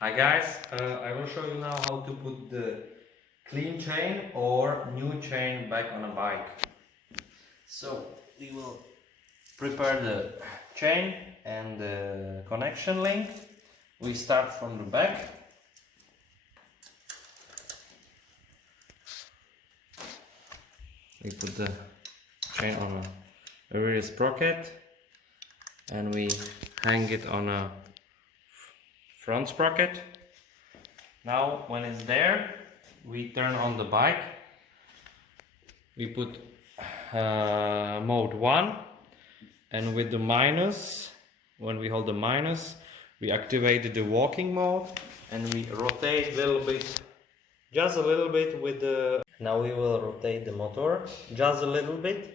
Hi guys, I will show you now how to put the clean chain or new chain back on a bike. So we will prepare the chain and the connection link. We start from the back. We put the chain on a rear sprocket and we hang it on a front sprocket. Now when it's there, we turn on the bike. We put mode 1, and with the minus, when we hold the minus, we activate the walking mode and we rotate a little bit, just a little bit with the... Now we will rotate the motor just a little bit.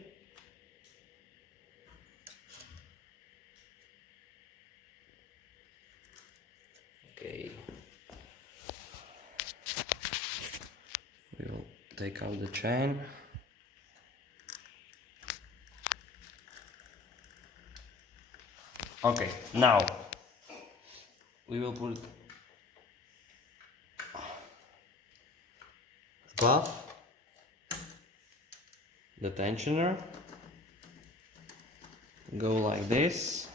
Okay. We will take out the chain. Okay, now we will put cloth, the tensioner, go like this.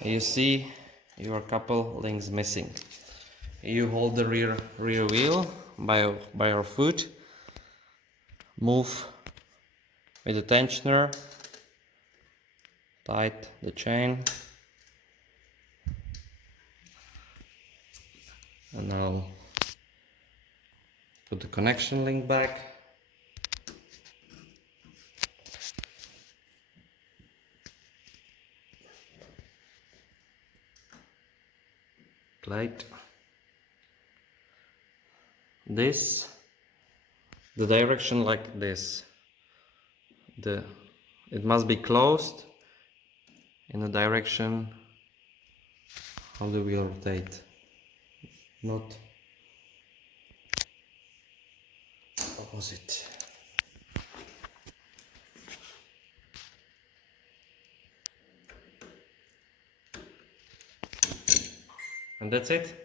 You see your couple links missing. You hold the rear wheel by your foot, move with the tensioner, tight the chain, and now put the connection link back. Plate. This, the direction like this. It must be closed in the direction of the wheel rotate, not opposite. And that's it.